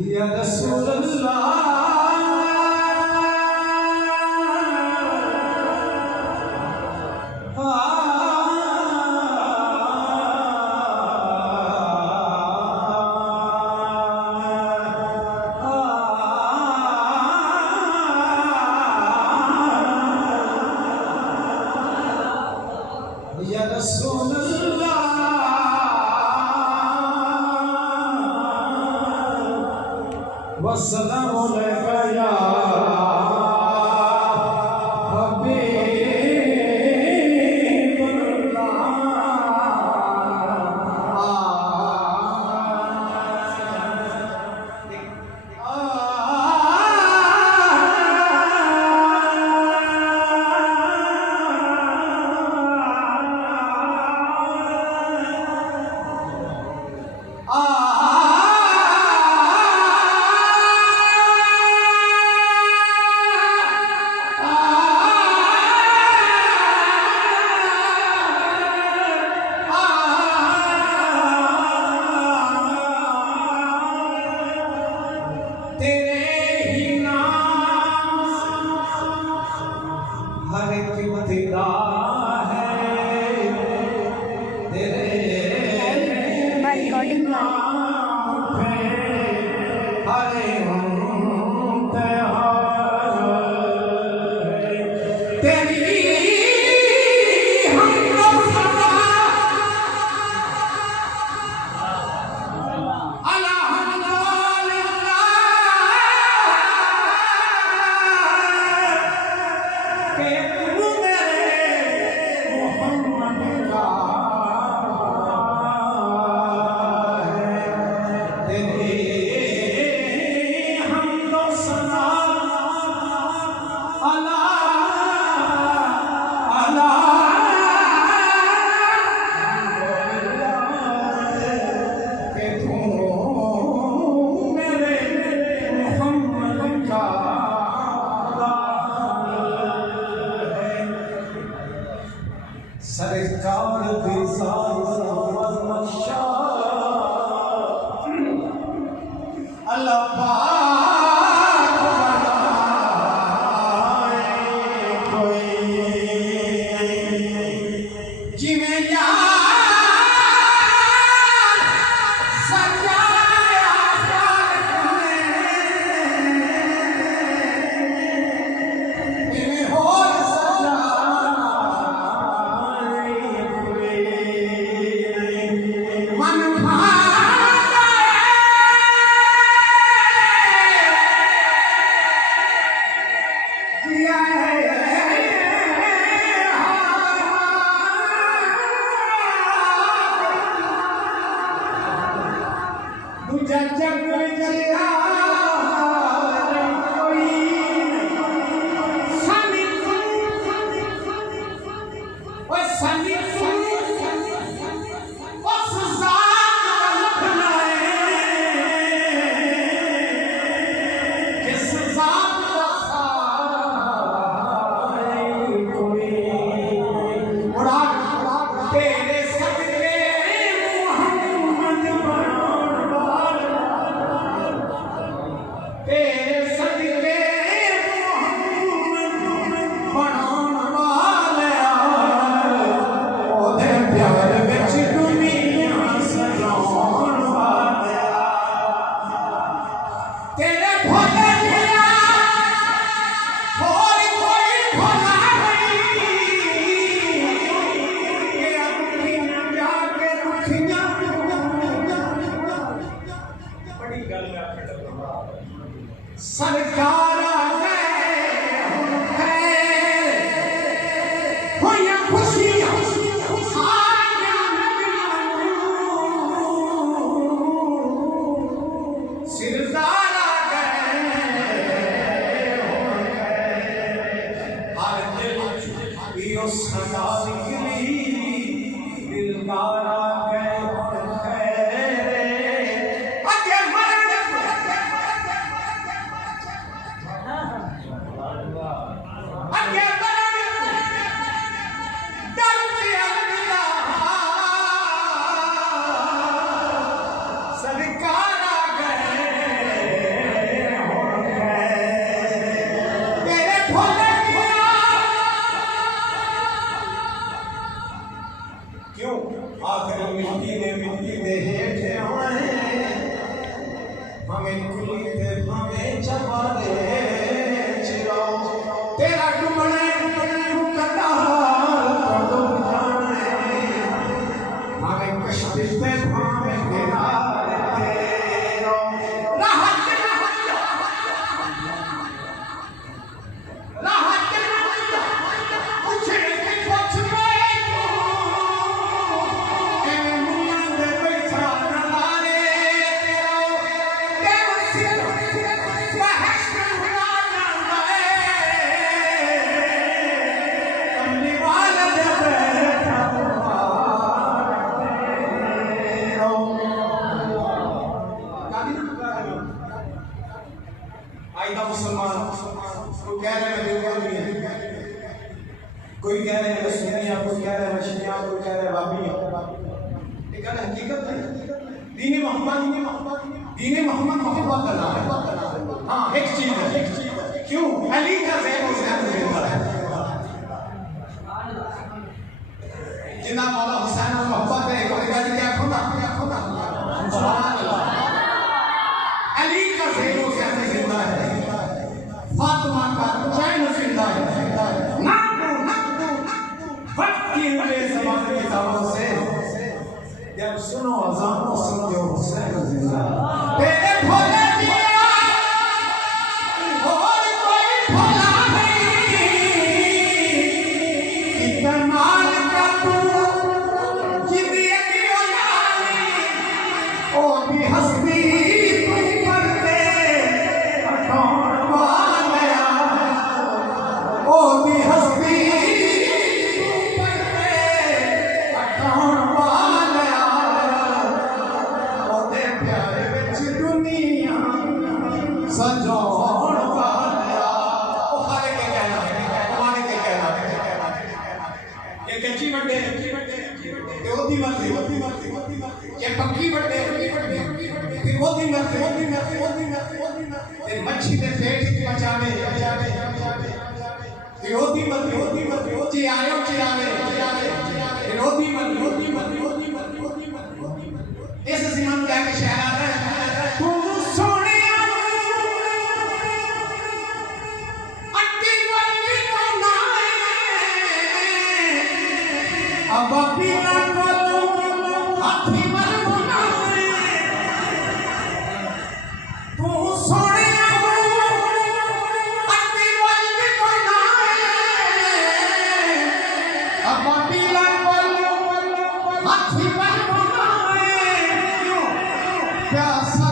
या रसूल अल्लाह या रसूल अल्लाह वस्सलाम अलैका या सरकार दी अल्लाह पाक बनाए कोई जिमें सरकार आ गए भावे कुली ते भावे चबारे चिरो तेरा डुमने कटार तो जाने भावे कश्ती ते भावे किनारे तेरो आइदा मुसलमान कोई कह रहे हैं देवबंदी है, कोई कह रहे हैं सुन्निया, कोई कह रहे हैं शिया, कोई कह रहे हैं वाबी। ये कहना हकीकत है। दीन मोहम्मद मोहब्बत का नाम है। हाँ एक चीज है, क्यों अली का ज़ैन हुसैन जिंदा है, जिन्ना मौला हुसैन मोहब्बत है। कोई कहता क्या खुदा सुभान अल्लाह, अली का ज़ैन हुसैन जिंदा है, फातिमा का चैन जिंदा है। वक्त की ज़माने की किताबों से जब सुनो अज़ान तो समझो हुसैन जिंदा है। तेरे भोले दिया और कोई भोला नहीं, कि कमाल का तू जिंदगी की औलादी ओ भी हस्ती तू करते कौन वाला ओ भी हस्ती सजौड़ वाला ओ हर के कहना हमारे के कहना ये कच्ची बड्डे ते ओदी मर्जी ये पक्की बड्डे ते ओदी मर्जी ते मच्छी दे पेट च बचावे ते ओदी मर्जी ची आयो चिरावे ते ओदी मर्जी इस ज़माने में जाके शहर आता है तू सोने अब पीला बोलो हाथी मर बनाए तू सोने अति वाली बनाए अब पीला बोलो हाथी मर बनाए प्यासा